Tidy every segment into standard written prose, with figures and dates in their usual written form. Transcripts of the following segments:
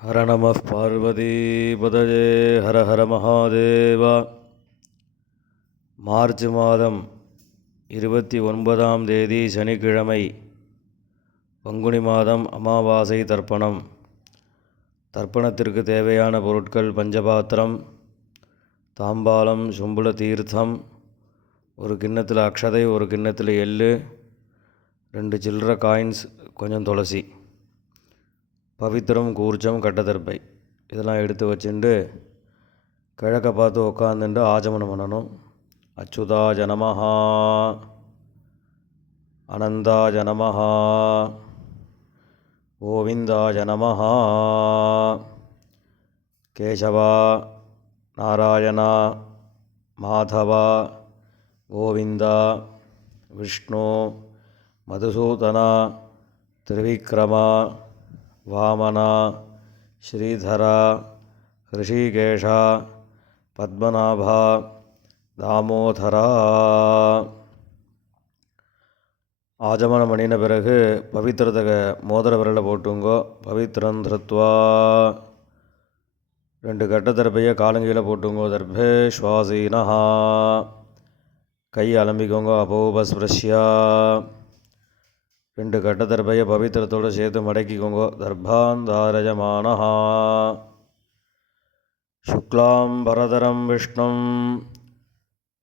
ஹர நம பார்வதி பதஜே ஹர ஹர மகாதேவா. மார்ச் மாதம் 29ஆம் தேதி சனிக்கிழமை, பங்குனி மாதம் அமாவாசை தர்ப்பணம். தர்ப்பணத்திற்கு தேவையான பொருட்கள்: பஞ்சபாத்திரம், தாம்பாலம், சும்புல தீர்த்தம், ஒரு கிண்ணத்தில் அக்ஷதை, ஒரு கிண்ணத்தில் எள்ளு, 2 சில்லற காயின்ஸ், கொஞ்சம் துளசி, பவித்திரம், கூர்ச்சம், கட்டதர்பை இதெல்லாம் எடுத்து வச்சுட்டு கிழக்க பார்த்து உட்காந்துட்டு ஆச்சமனம் பண்ணணும். அச்சுதாய நமஹ, அனந்தாய நமஹ, கோவிந்தாய நமஹ, கேசவா, நாராயணா, மாதவா, கோவிந்தா, விஷ்ணு, மதுசூதனா, திரிவிக்ரமா, வாமனா, ஸ்ரீதரா, ஹிருஷிகேஷா, பத்மநாபா, தாமோதரா. ஆஜமனம் பண்ணின பிறகு பவித்திரத்தை மோதிர விரலை போட்டுங்கோ. பவித்திரம் திருத்வா 2 கட்டதர்பையை காலங்கீழே போட்டுங்கோ. தர்பே ஸ்வாசீனா, கை அலம்பிக்கோங்க. அபோபஸ்பிரஷ்யா 2 கட்டதர்பையை பவித்திரத்தோடு சேர்த்து மடக்கிக்கோங்க. தர்பாந்தாரஜமானா. சுக்லாம் பரதரம் விஷ்ணும்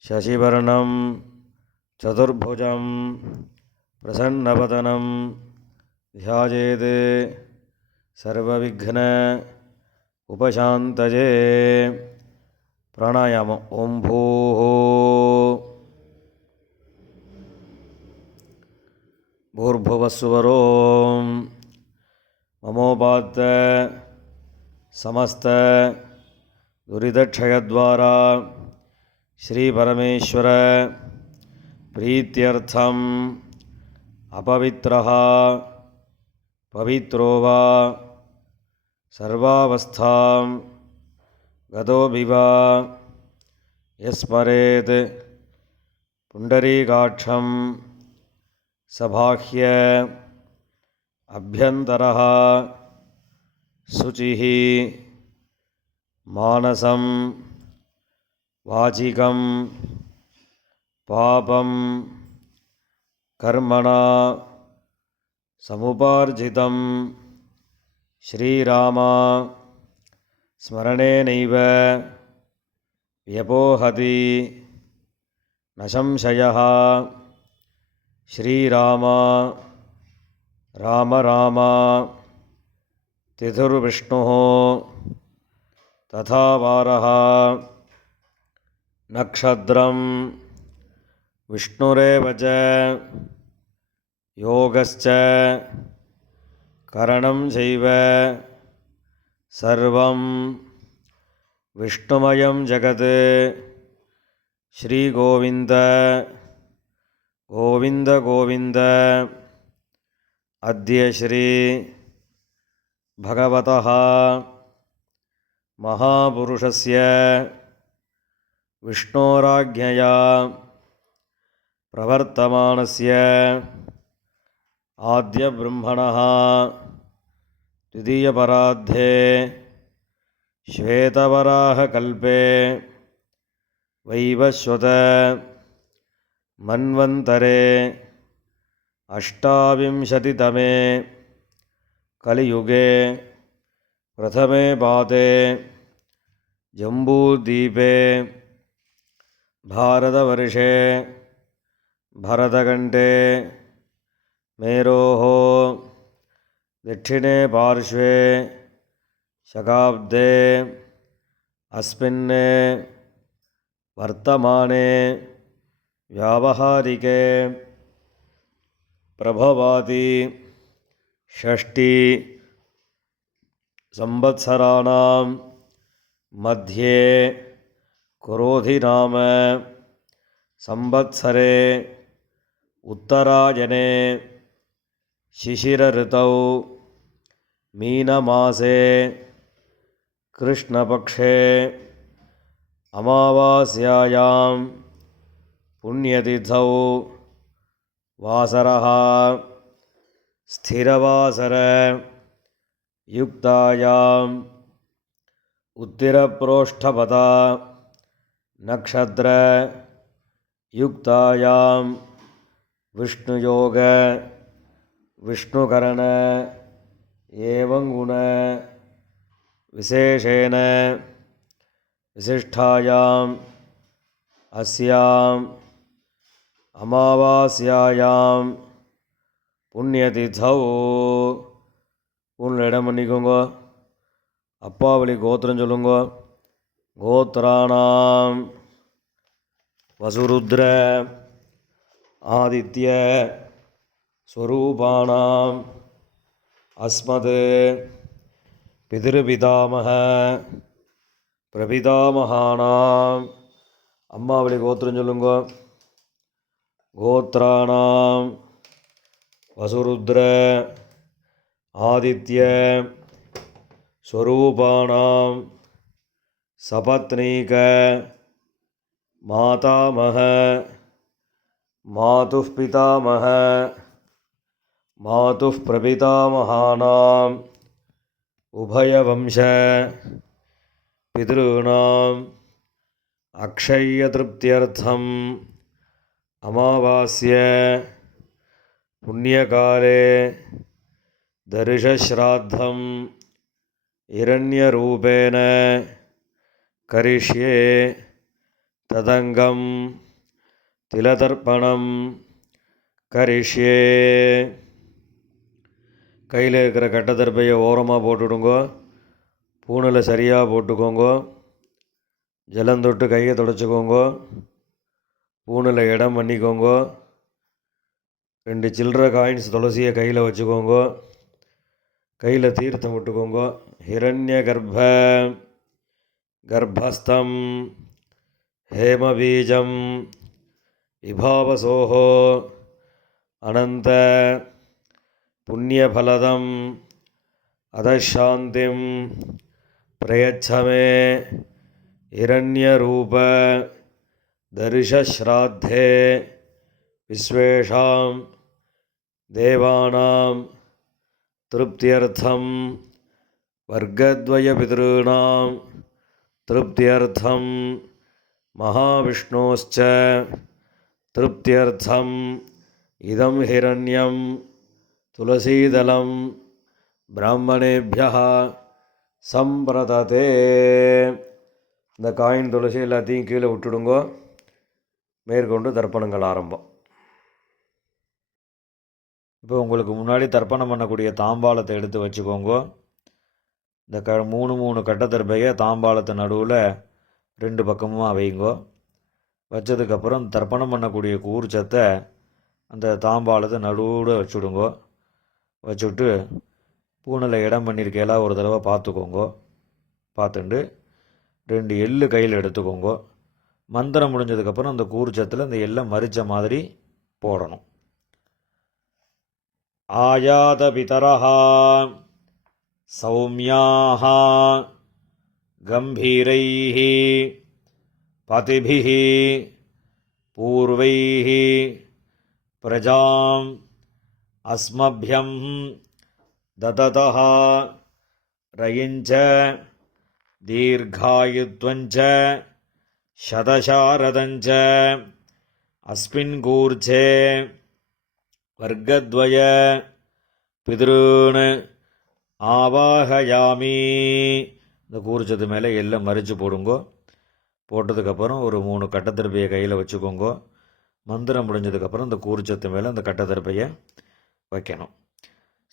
சசிவர்ணம் சதுர்புஜம் பிரசன்னவதனம் தியாயேத் சர்வவிக்ன உபசாந்தயே. பிராணாயாமம். ஓம் பூஹோ பூர்புவஸ்வரோம் மமோபாத்த சமஸ்த துரிதக்ஷயத்வாரா ஸ்ரீ பரமேஸ்வர பிரீத்யர்த்தம் அபவித்ரஹ பவித்ரோ வா சர்வாவஸ்தாம் கதோபிவா யஸ்மரேத் புண்டரீகாட்சம் சபாஹ்ய அப்யந்தரஹ சுசிஹ மானசம் வாசிகம் பாபம் கர்மணா சமுபார்ஜிதம் ஸ்ரீராமா ஸ்மரணேனைவ வ்யபோஹதி ந சம்சயः. ஸ்ரீராமா ராம ராம திதுர்விஷ்ணுः ததா வாரः நக்ஷத்ரம் விஷ்ணுரேவ ச யோகஸ்ச கரணம் சைவ சர்வம் விஷ்ணுமயம் ஜகத். ஸ்ரீகோவிந்த கோவிந்த கோவிந்த. அத்ய ஸ்ரீ பகவதः மகாபுருஷஸ்ய விஷ்ணோராஜ்ஞயா பிரவர்த்தமானஸ்ய ஆத்ய பிரம்மணः த்விதீயபராத்தே ஸ்வேதவராஹகல்பே வைவஸ்வத மன்வந்தரே அஷ்டாவிம்சதிதமே கலியுகே பிரதமே பாதே ஜம்பூதீபே பாரதவர்ஷே பரதகண்டே மேரோः தட்சிணே பார்ஷ்வே சகாப்தே அஸ்மின் வர்த்தமானே व्यावहारिके प्रभवाति षष्ठी संवत्सराणां मध्ये क्रोधिनाम संवत्सरे उत्तरायणे शिशिरऋतौ मीनमासे कृष्णपक्षे अमावास्यायां पुण्यतिथौ वासरः स्थिरवासर யுக்தாயாம் உத்திரப்ரோஷ்டபதா நக்ஷத்ர யுக்தாயாம் விஷ்ணுயோக விஷ்ணுகரண ஏவங்குண விசேஷேன விசிஷ்டாயாம் அஸ்யாம் அமாவாஸ்யாயாம் புண்ணியதிதௌ. பூனில் இடம் பண்ணிக்கோங்க. அப்பாவளி கோத்திரம் சொல்லுங்க. கோத்ராணாம் வசுருத்ர ஆதித்ய ஸ்வரூபாணாம் அஸ்மத் பிதிருபிதாமக பிரபிதாமகானாம். அம்மாவளி கோத்திரம் சொல்லுங்க. கோத்ராணாம் வசுருத்ர ஆதித்ய ஸ்வரூபாணாம் சபத்னீக மாதாமக மாதுः பிதாமக மாதுः பிரபிதாமகானாம் உபயவம்ச பிதॄணாம் அக்ஷயத்ருப்தியர்த்தம் அமாவாஸ்ய புண்ணியகாலே தரிசஸ்ராத்தம் இரண்யரூபேண கரிஷ்யே ததங்கம் திலதர்ப்பணம் கரிஷ்யே. கையில் இருக்கிற கட்டத்தர்ப்பையை ஓரமாக போட்டுவிடுங்க. பூணில் சரியாக போட்டுக்கோங்க. ஜலந்தொட்டு கையை தொடச்சிக்கோங்க. பூணில் இடம் பண்ணிக்கோங்க. 2 சில்லற காயின்ஸ் துளசியை கையில் வச்சுக்கோங்க. கையில் தீர்த்தம் விட்டுக்கோங்க. ஹிரண்ய கர்ப்பஸ்தம் ஹேமபீஜம் விபாவசோஹோ அனந்த புண்ணியபலதம் அதசாந்திம் பிரயச்சமே இரண்யரூப தரிசஸ்ராத்தே விஸ்வேஷாம் தேவானாம் திருப்தியர்த்தம் வர்க்கத்வய பிதॄணாம் திருப்தியர்த்தம் மகாவிஷ்ணோஸ்ச திருப்தியர்த்தம் இதம் ஹிரண்யம் துளசீதலம் பிராமணேபியः சம்பிரததே. இந்த காயின் துளசி எல்லாத்தையும் கீழே விட்டுடுங்கோ. மேற்கொண்டு தர்ப்பணங்கள் ஆரம்பம். இப்போ உங்களுக்கு முன்னாடி தர்ப்பணம் பண்ணக்கூடிய தாம்பாளத்தை எடுத்து வச்சுக்கோங்க. இந்த 3 கட்டத்தர்ப்பையை தாம்பாளத்து நடுவில் 2 பக்கமும் வைங்கோ. வச்சதுக்கப்புறம் தர்ப்பணம் பண்ணக்கூடிய கூர்ச்சத்தை அந்த தாம்பாளத்தை நடுவில் வச்சுடுங்கோ. வச்சுட்டு பூனில் இடம் பண்ணியிருக்கையெல்லாம் ஒரு தடவை பார்த்துக்கோங்க. பார்த்துட்டு 2 எள்ளு கையில் எடுத்துக்கோங்க. மந்திரம் முடிஞ்சதுக்கப்புறம் அந்த கூர்ச்சத்தில் அந்த எல்லை மறித்த மாதிரி போடணும். ஆயாத பிதரஹ சௌமியாஹ கம்பீரைஹ பதிபிஹ பூர்வைஹ பிரஜாம் அஸ்மப்யம் தததஹ ரயிஞ்ச தீர்காயுத்வஞ்ச சதசாரதஞ்ச அஸ்மின் கூர்ச்சே வர்க்கத்வய பிதॄன் ஆவாஹயாமி. இந்த கூர்ச்சத்து மேலே எல்லாம் மறித்து போடுங்கோ. போட்டதுக்கப்புறம் ஒரு 3 கட்டத்தர்ப்பையை கையில் வச்சுக்கோங்க. மந்திரம் முடிஞ்சதுக்கப்புறம் இந்த கூர்ச்சத்து மேலே அந்த கட்டத்தர்ப்பையை வைக்கணும்.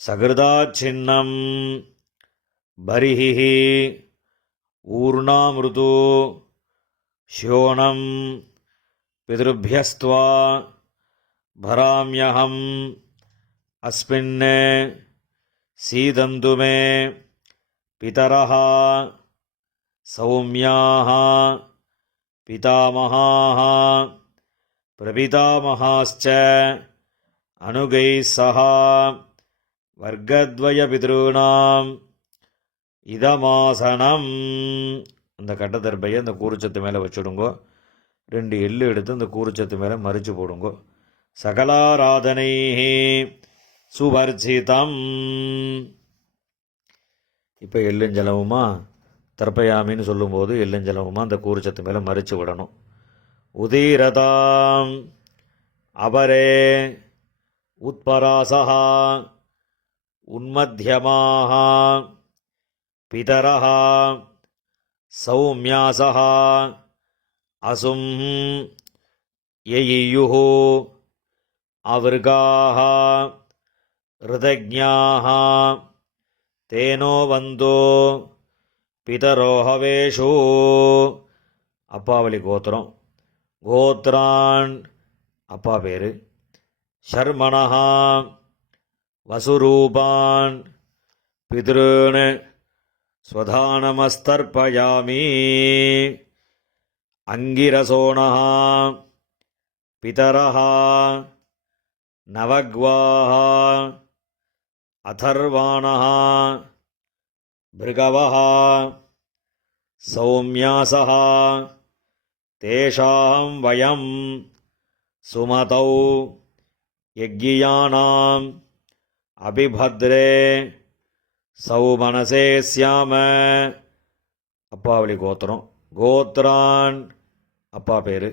சகிருதா சின்னம் பரிஹி ஊர்ணாமிருது ஷோணம் பிதృभ्यस्त्वा भराम्यहम् अस्मिन् सीदन्तु मे पितरः सौम्याः पितामहाः प्रपितामहाश्च अनुगैः सह वर्गद्वयपितॄणाम् இதமாசனம். அந்த கட்டத்தர்ப்பையை அந்த கூர்ச்சத்து மேலே வச்சுடுங்கோ. 2 எள்ளு எடுத்து அந்த கூர்ச்சத்து மேலே மறித்து போடுங்கோ. சகலாராதனை சுவர்ச்சிதம். இப்போ எள்ளுஞ்சலவுமா தர்ப்பயாமின்னு சொல்லும்போது எள்ளுஞ்சலவுமா அந்த கூர்ச்சத்து மேலே மறித்து விடணும். உதீரதாம் அபரே உத்பராசஹ உன்மத்யமாக பிதரஹ சௌமியாசஹ அசும் யயியுः அவர்காः ருதஜ்ஞாः தேனோ வந்தோ பிதரோஹவேஷு. அப்பாவளி கோத்திரம். கோத்ரான் அப்பா பேர். ஷர்மணஹ வசுரூபான் பித்ருன் ஸ்வதானமஸ்தர்ப்பயாமி. அங்கிரசோணஹ பிதரஹ நவக்வாஹ அதர்வாணஹ பிருகவஹ சௌமியாசஹ தேஷாம் வயம் சுமதௌ யக்ஞியானாம் அபிபத்ரே சௌமனசே ஸ்யாம. அப்பாவளி கோத்திரம். கோத்ரான் அப்பா பேர்.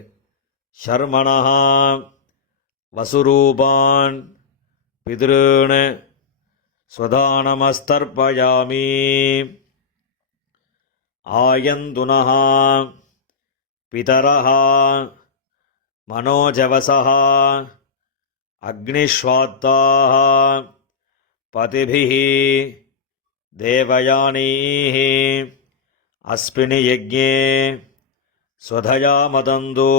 ஷர்மணஹ வசுரூபான் பித்ருன் ஸ்வதானமஸ்தர்ப்பயாமி. ஆயந்துனஹ பிதரஹ மனோஜவசஹ அக்னிஷ்வாத்தாஹ பதிபிஹ தேவயானீஹ அஸ்மினி யஜ்ஞே ஸ்வதயா மதந்து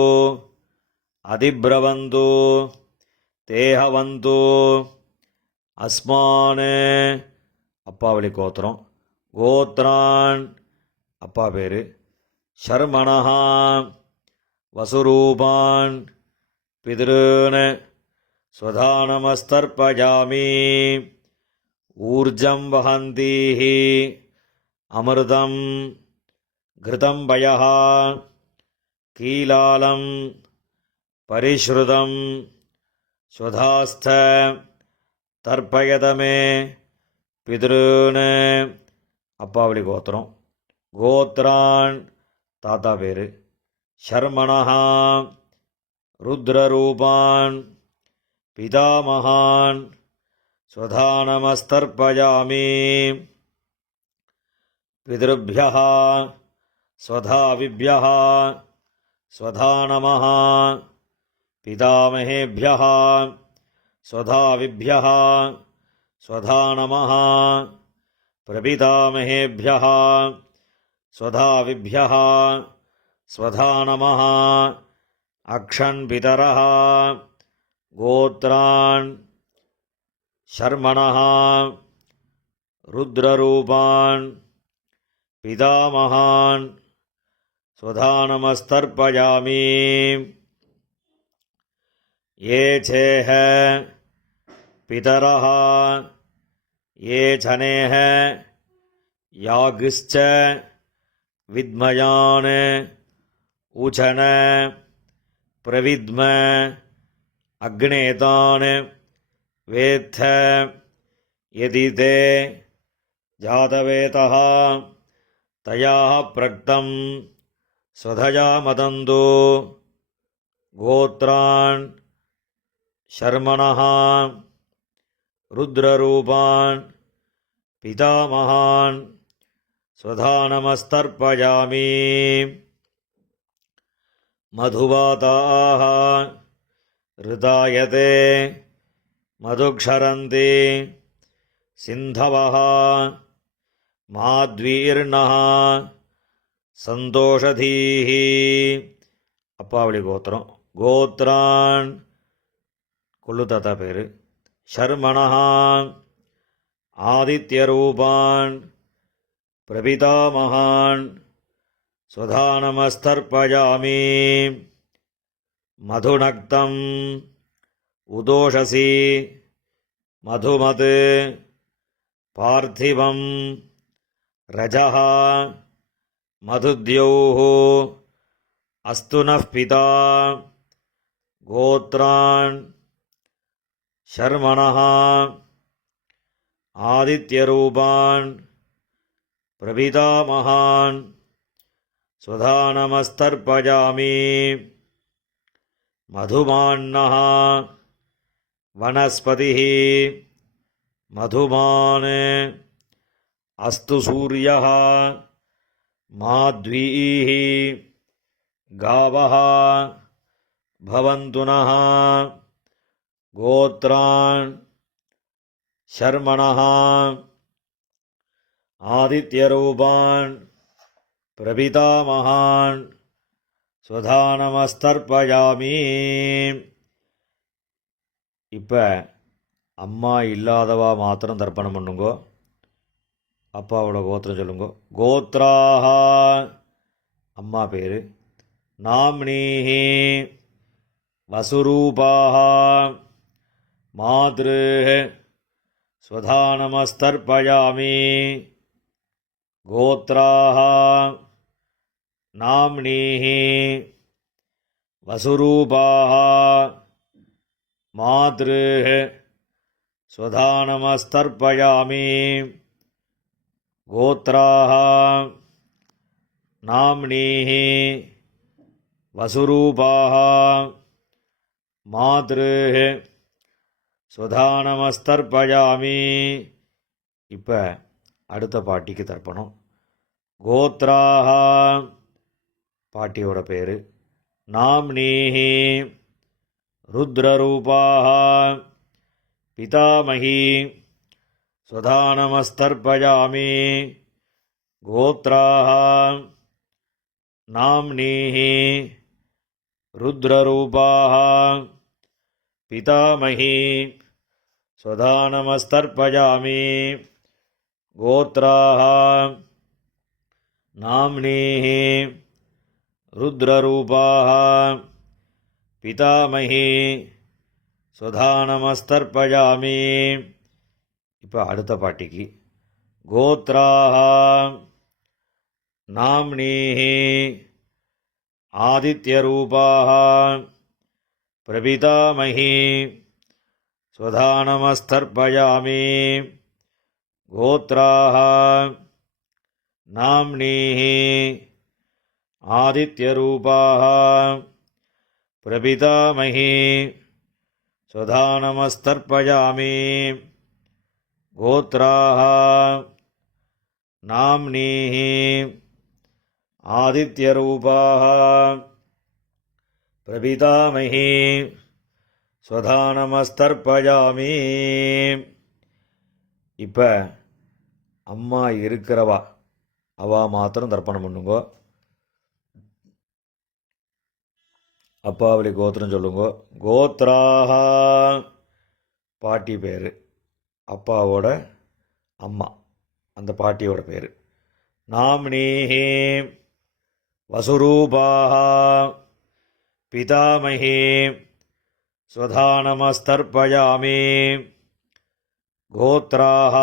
அதிப்ரவந்து தேஹவந்து அஸ்மான். அப்பாவளி கோத்திரம். கோத்ரான் அப்பா பேர். ஷர்மணஹ வசுரூபான் பித்ருன் ஸ்வதானமஸ்தர்ப்பயாமி. ஊர்ஜம் வஹந்தீஹ அமிர்தம் கிருதம் பயஹ கீலாலம் பரிஷ்ருதம் ஸ்வதாஸ்த தர்ப்பயதமே பித்ருன். அப்பாவளி கோத்திரம். கோத்ரான் தாத்தா பேர். ஷர்மணஹ ருத்ரரூபான் பிதாமகான் ஸ்வதானமஸ்தர்ப்பயாமி. பித்ருभ्यः ஸ்வதாவிभ्यः ஸ்வதானமः பிதாமகேभ्यः ஸ்வதாவிभ्यः ஸ்வதானமः பிரபிதாமகேभ्यः ஸ்வதாவிभ्यः ஸ்வதானமः அக்ஷன் பிதரஹ. கோத்ரான் ஷர்மணஹ ருத்ரரூபான் பிதாமகான் ஸ்வதானமஸ்தர்ப்பயாமி. ये चेह पितरः ये जनेह यागिश्च विद्मयान् उचन प्रविद्म अग्नेतान् वेत्थ यदि ते जातवेतः तयाः प्रक्तं स्वधया मदन्तु. गोत्रान् ஷர்மணஹ ருத்ரரூபான் பிதாமகான் ஸ்வதானமஸ்தர்ப்பயாமி. மதுவாதாஹ ரிதாயதே மதுக்ஷரந்தி சிந்தவஹ மாத்வீர்ணஹ சந்தோஷதீஹ. அப்பாவளி கோத்திரம். கோத்ரான் கொள்ளு தாத்தா பேர். ஷர்மணஹ ஆதித்யரூபான் பிரபிதாமகான் ஸ்வதானமஸ்தர்ப்பயாமி. மதுநக்தம் உதோஷசி மதுமத் பார்த்திவம் ரஜஹ மதுத்யௌः அஸ்து நः பிதா. கோத்ரான் ஷர்மணஹ ஆதித்யரூபான் பிரபிதாமகான் சுதாநமஸ்தர்ப்பயாமி. மதுமான்னः வனஸ்பதிः மதுமான் அஸ்து சூரியः மாத்வீः காவः பவந்து நः கோத்ரான் ஷர்மணः ஆதித்யரூபான் பிரபிதாமகான் சுதாநமஸ்தர்ப்பயாமி. இப்போ அம்மா இல்லாதவா மாத்திரம் தர்ப்பணம் பண்ணுங்கோ. அப்பாவோட கோத்திரம் சொல்லுங்கோ. கோத்ராஹ அம்மா பேர். நாம்னீஹி வசுரூபாஹ மாத்ரு சுதாநமஸ்தர்ப்பயாமி. கோத்ராஹ நாம்னீஹி வசுரூபாஹ மாத்ரு சுதாநமஸ்தர்ப்பயாமி. கோத்ராஹ நாம்னீஹி வசுரூபாஹ மாத்ரு சுதாநமஸ்தர்ப்பயாமி. இப்போ அடுத்த பாட்டிக்கு தர்ப்பணம். கோத்ராஹ பாட்டியோட பேர். நாம்னீஹி ருத்ரரூபாஹ பிதாமகி சுதாநமஸ்தர்ப்பயாமி. கோத்ராஹ நாம்னீஹி ருத்ரரூபாஹ பிதாமகி சுதாநமஸ்தர்ப்பயாமி. கோத்ராஹ நாம்னீஹி ருத்ரரூபாஹ பிதாமகி சுதாநமஸ்தர்ப்பயாமி. இப்போ அடுத்த பாட்டிக்கு. கோத்ராஹ நாம்னீஹி ஆதித்யரூபாஹ பிரபிதாமகி சுதாநமஸ்தர்ப்பயாமி. கோத்ராஹ நாம்னீஹி ஆதித்யரூபாஹ பிரபிதாமகி சுதாநமஸ்தர்ப்பயாமி. கோத்ராஹ நாம்னீஹி ஆதித்யரூபாஹ பிரபிதாமகி சுதாநமஸ்தர்ப்பயாமி. இப்போ அம்மா இருக்கிறவா அவா மாத்திரம் தர்ப்பணம் பண்ணுங்கோ. அப்பாவளி கோத்திரம் சொல்லுங்கோ. கோத்ராஹ பாட்டி பேர். அப்பாவோட அம்மா அந்த பாட்டியோட பேர். நாம்னீஹி வசுரூபாஹ பிதாமகி சுதாநமஸ்தர்ப்பயாமி. கோத்ராஹ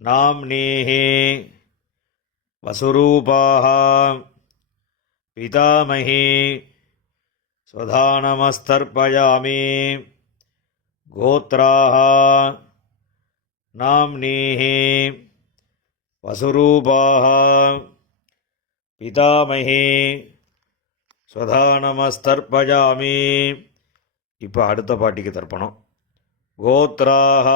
நாம்னீஹி வசுரூபாஹ பிதாமகி சுதாநமஸ்தர்ப்பயாமி. கோத்ராஹ நாம்னீஹி வசுரூபாஹ பிதாமகி சுதாநமஸ்தர்ப்பயாமி. இப்போ அடுத்த பாட்டிக்கு தர்ப்பணம். கோத்ராஹ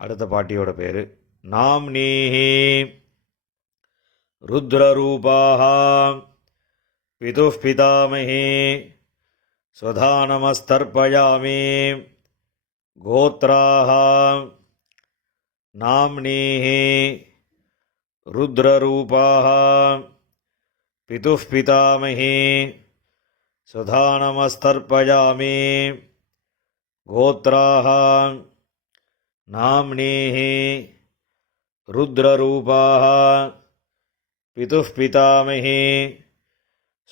அடுத்த பாட்டியோட பேர். நாம்னீஹி ருத்ரரூபாஹ பிதுः பிதாமகி சுதாநமஸ்தர்ப்பயாமி. கோத்ராஹ நாம்னீஹி ருத்ரரூபாஹ பிதுः பிதாமகி சுதாநமஸ்தர்ப்பயாமி. கோத்ராஹ நாம்னீஹி ருத்ரரூபாஹ பிதுः பிதாமகி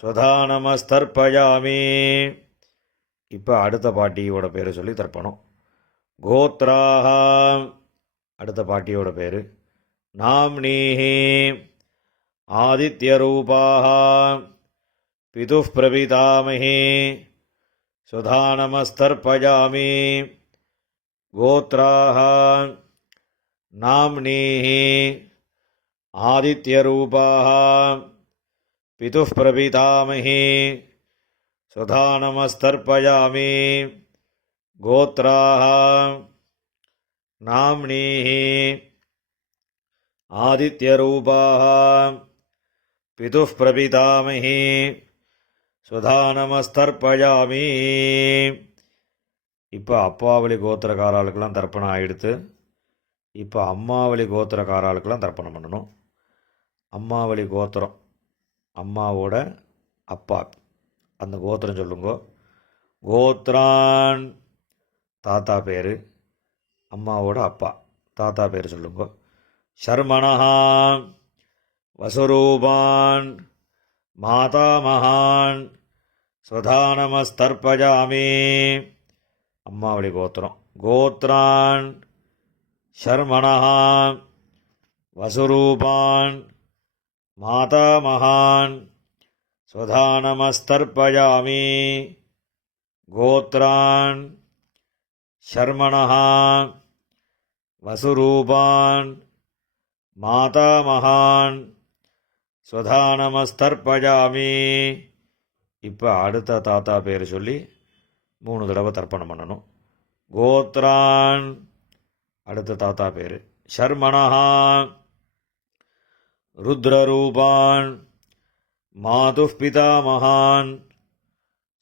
சுதாநமஸ்தர்ப்பயாமி. இப்போ அடுத்த பாட்டியோட பேர் சொல்லி தர்ப்பணம். கோத்ராஹ அடுத்த பாட்டியோட பேர். நாம்னீஹி ஆதித்யரூபாஹ பிதுः பிரபிதாமகி சுதாநமஸ்தர்ப்பயாமி. கோத்ராஹ नाम्नीः आदित्यरूपाः पितुः प्रपितामही सुधा नमस्तर्पयामि गोत्राः नाम्नीः आदित्यरूपाः पितुः प्रपितामही सुधा नमस्तर्पयामि. இப்போ அப்பாவளி கோத்திரக்காராளுக்கெல்லாம் தர்ப்பணம் ஆகிடுத்து. இப்போ அம்மாவளி கோத்திரக்காராளுக்கெல்லாம் தர்ப்பணம் பண்ணணும். அம்மாவளி கோத்திரம், அம்மாவோட அப்பா, அந்த கோத்திரம் சொல்லுங்க. கோத்ரான் தாத்தா பேர், அம்மாவோட அப்பா தாத்தா பேர் சொல்லுங்க. ஷர்மணஹா வசுரூபான் மாதாமகான் சுதானமஸ்தர்ப்பயாமி. அம்மாவளி கோத்திரம். கோத்ரான் ஷர்மணஹா வசுரூபான் மாதாமகான் சுதானமஸ்தர்ப்பயாமி. கோத்ரான் ஷர்மணஹா வசுரூபான் மாதாமகான் சுதானமஸ்தர்ப்பயாமி. இப்போ அடுத்த தாத்தா பேர் சொல்லி 3 தடவை தர்ப்பணம் பண்ணணும். கோத்ரான் அடுத்த தாத்தா பேர். ஷர்மணஹா ருத்ரரூபான் மாதுः பிதாமகான்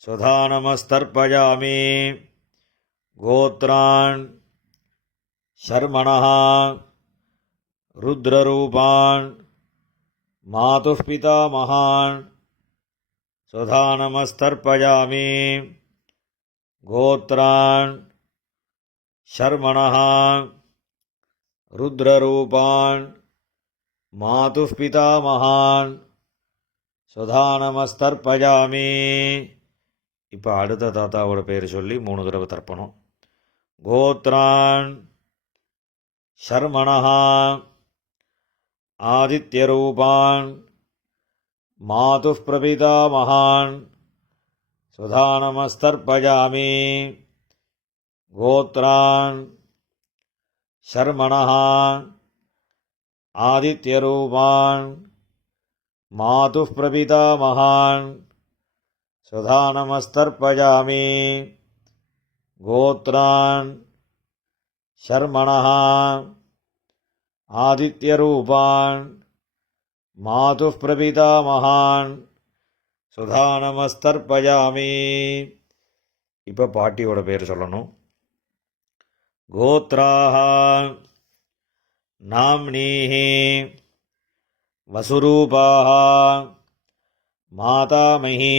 சுதானமஸ்தர்ப்பயாமி. கோத்ரான் ஷர்மணஹா ருத்ரரூபான் மாதுः பிதாமகான் சுதானமஸ்தர்ப்பயாமி. கோத்ரான் ஷர்மணஹா ருத்ரரூபான் மாதுः பிதாமகான் சுதானமஸ்தர்ப்பயாமி. இப்போ அடுத்த தாத்தாவோட பேர் சொல்லி 3 தடவை தர்ப்பணம். கோத்ரான் ஷர்மணஹா ஆதித்யரூபான் மாதுः பிரபிதாமகான் சுதானமஸ்தர்ப்பயாமி. கோத்ரான் ஷர்மணஹா ஆதித்யரூபான் மாதுः பிரபிதாமகான் சுதானமஸ்தர்ப்பயாமி. கோத்ரான் ஷர்மணஹா ஆதித்யரூபான் மாதுः பிரபிதாமகான் சுதானமஸ்தர்ப்பயாமி. இப்போ பாட்டியோட பேர் சொல்லணும். கோத்ராஹ நாம்னீஹ வசுரூபாஹ மாதாமஹி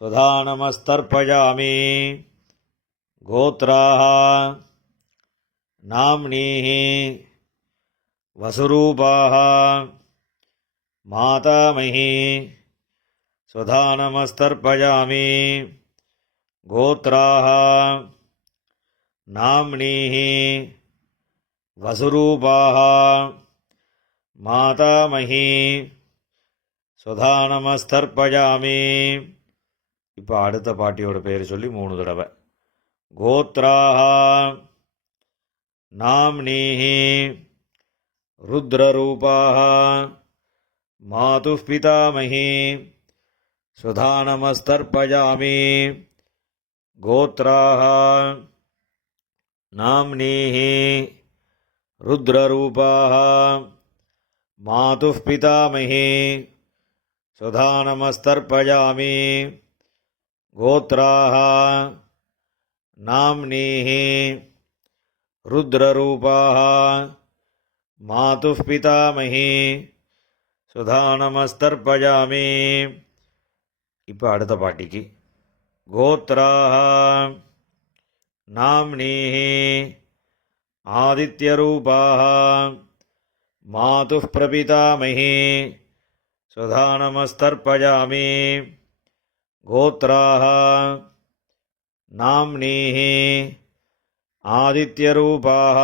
சுதானமஸ்தர்ப்பயாமி. கோத்ராஹ நாம்னீஹ வசுரூபாஹ மாதாமஹி சுதானமஸ்தர்ப்பயாமி. கோத்ராஹ நாம்னீஹ வசுரூபாஹ மாதாமஹி சுதானமஸ்தர்ப்பயாமி. இப்போ அடுத்த பாட்டியோட பேர் சொல்லி 3 தடவை. கோத்ராஹ நாம்னீஹ ருத்ரரூபாஹ மாதுः பிதாமஹி சுதானமஸ்தர்ப்பயாமி. கோத்ராஹ நாம்னீஹ ருத்ரரூபாஹ மாதுः பிதாமஹி சுதானமஸ்தர்ப்பயாமி. கோத்ராஹ நாம்னீஹ ருத்ரரூபாஹ மாதுः பிதாமஹி சுதானமஸ்தர்ப்பயாமி. இப்போ அடுத்த பாட்டிக்கு. கோத்ராஹ நாம்னீஹ ஆதித்யரூபாஹ மாதுः பிரபிதாமஹி சுதானமஸ்தர்ப்பயாமி. கோத்ராஹ நாம்னீஹ ஆதித்யரூபாஹ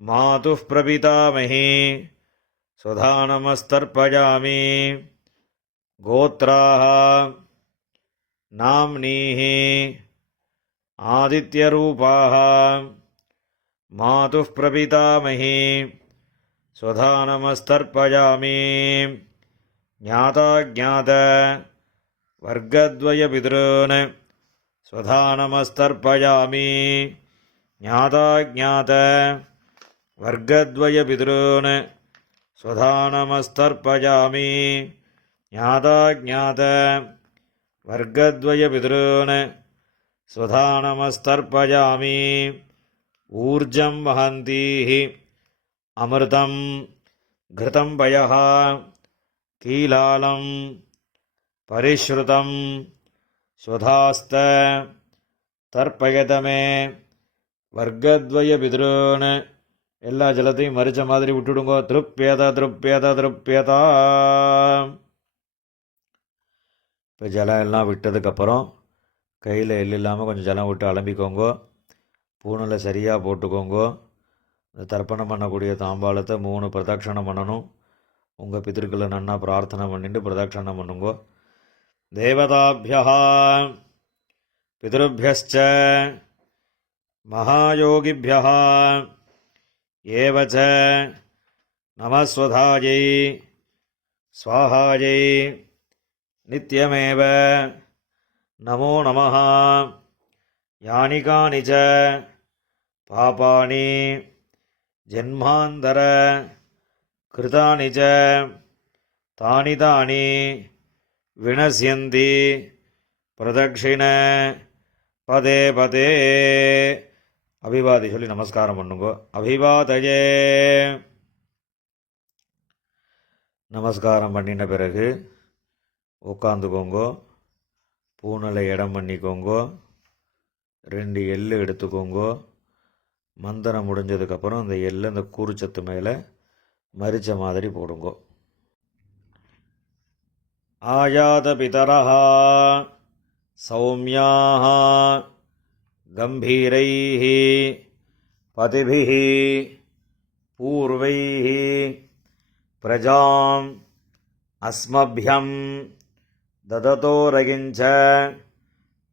மாதுः பிரபிதாமஹி சுதானமஸ்தர்ப்பயாமி. கோத்ராஹ நாம்னீஹ ஆதித்யரூபாஹ मातुः प्रपितामही स्वधा नमस्तर्पयामि ज्ञाताज्ञात वर्गद्वयपितॄन् स्वधा नमस्तर्पयामि ज्ञाताज्ञात वर्गद्वयपितॄन् स्वधा नमस्तर्पयामि ज्ञाताज्ञात वर्गद्वयपितॄन् स्वधा नमस्तर्पयामि ऊर्जं वहन्तीः अमृतं घृतं पयः कीलालं परिश्रुतं स्वधास्त तर्पयतमे वर्गद्वयपितॄन् எல்லா ஜலத்தையும் மறிச்ச மாதிரி விட்டுடுங்கோ. திருப்பியதா திருப்பியதா திருப்பியதா. இப்போ ஜலம் எல்லாம் விட்டதுக்கப்புறம் கையில் எள் இல்லாமல் கொஞ்சம் ஜலம் விட்டு அலம்பிக்கோங்கோ. பூணில் சரியாக போட்டுக்கோங்கோ. இந்த தர்ப்பணம் பண்ணக்கூடிய தாம்பாளத்தை 3 பிரதட்சணம் பண்ணணும். உங்கள் பித்திருக்களை நன்னா பிரார்த்தனை பண்ணிட்டு பிரதட்சணம் பண்ணுங்கோ. தேவதாபியா பிதருபியஸ்ச மகாயோகிபியா ஏவச்ச நமஸ்வதாயை ஸ்வாஹாயை நித்யமேவ நமோ நமः யானி கானி ச பாபானி ஜன்மாந்தர கிருதானி ச தானி தானி வினஸ்யந்தி பிரதக்ஷிண பதே பதே. அபிவாதி சொல்லி நமஸ்காரம் பண்ணுங்கோ. அபிவாதயே. நமஸ்காரம் பண்ணின பிறகு உட்காந்துக்கோங்கோ. பூனலை இடம் பண்ணிக்கோங்கோ. 2 எள்ளு எடுத்துக்கோங்கோ. மந்திரம் முடிஞ்சதுக்கப்புறம் அந்த எள்ளு அந்த கூறுச்சத்து மேலே மரிச்ச மாதிரி போடுங்கோ. ஆயாத பிதரஹ சௌமியாஹ கம்பீரைஹ பதிபிஹ பூர்வைஹ பிரஜாம் அஸ்மப்யம் தததோரகிஞ்ச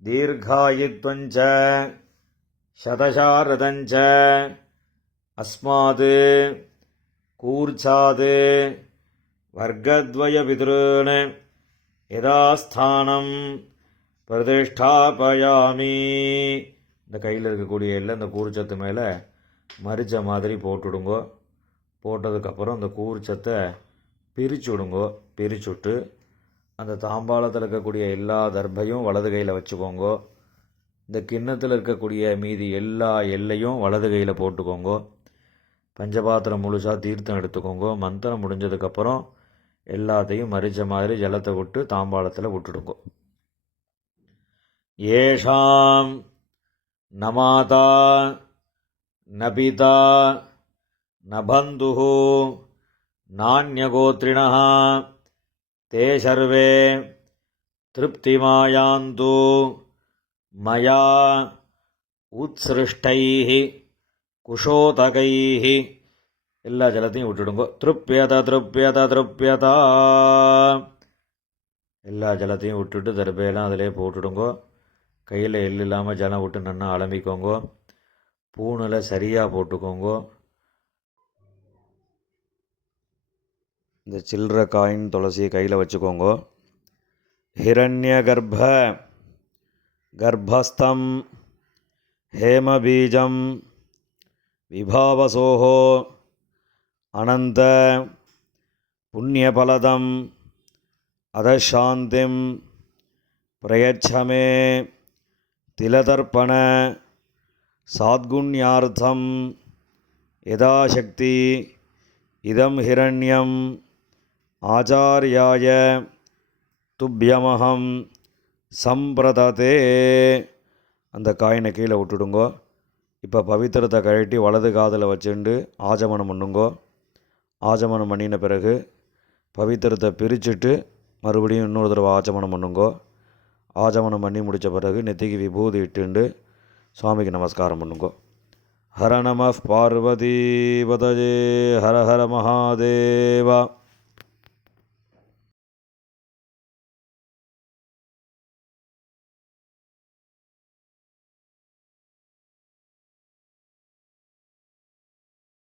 தீர்காயித்வஞ்ச சதசாரதஞ்ச அஸ்மாத் கூர்ச்சாத் வர்க்கத்வயபிதॄன் யதாஸ்தானம் பிரதிஷ்டாபயாமி. இந்த கையில் இருக்கக்கூடிய எல்லாம் இந்த கூர்ச்சத்து மேலே மரிச்ச மாதிரி போட்டுடுங்கோ. போட்டதுக்கப்புறம் இந்த கூர்ச்சத்தை பிரித்து விடுங்கோ. பிரிச்சுட்டு அந்த தாம்பாளத்தில் இருக்கக்கூடிய எல்லா தர்பையும் வலது கையில் வச்சுக்கோங்கோ. இந்த கிண்ணத்தில் இருக்கக்கூடிய மீதி எல்லா எல்லையும் வலது கையில் போட்டுக்கோங்கோ. பஞ்சபாத்திரம் முழுசாக தீர்த்தம் எடுத்துக்கோங்கோ. மந்திரம் முடிஞ்சதுக்கப்புறம் எல்லாத்தையும் மரிச்ச மாதிரி ஜலத்தை விட்டு தாம்பாளத்தில் விட்டுடுங்கோ. ஏஷாம் நமாதா நபிதா நபந்துஹு நான்யகோத்ரிணः தே சர்வே திருப்திமாயாந்து மயா உத்ஸ்ருஷ்டைः குஷோதகைः. எல்லா ஜலத்தையும் விட்டுடுங்கோ. திருப்பியதா திருப்பியதா திருப்பியதா. எல்லா ஜலத்தையும் விட்டுட்டு தர்பையெல்லாம் அதிலே போட்டுடுங்கோ. கையில் எள் இல்லாமல் ஜலம் விட்டு நன்னா அலம்பிக்கோங்கோ. பூணில் சரியாக போட்டுக்கோங்கோ. இந்த சில்லற காயின் துளசியை கையில் வச்சுக்கோங்கோ. ஹிரண்ய கர்ப்பஸ்தம் ஹேமபீஜம் விபாவசோஹோ அனந்த புண்ணியபலதம் அதசாந்திம் பிரயச்சமே திலதர்ப்பண சாத்குண்யார்த்தம் யதாசக்தி இதம் ஹிரண்யம் ஆச்சார்யாய துப்யமஹம் சம்பிரததே. அந்த காயினை கீழே விட்டுடுங்கோ. இப்போ பவித்திரத்தை கழட்டி வலது காதில் வச்சுண்டு ஆஜமனம் பண்ணுங்கோ. ஆஜமனம் பண்ணின பிறகு பவித்திரத்தை பிரிச்சுட்டு மறுபடியும் இன்னொரு தடவை ஆச்சமனம் பண்ணுங்கோ. ஆச்சமனம் பண்ணி முடித்த பிறகு நெத்திக்கு விபூதி இட்டுண்டு சுவாமிக்கு நமஸ்காரம் பண்ணுங்கோ. ஹர நம பார்வதி பதஜே ஹர ஹர மகாதேவா.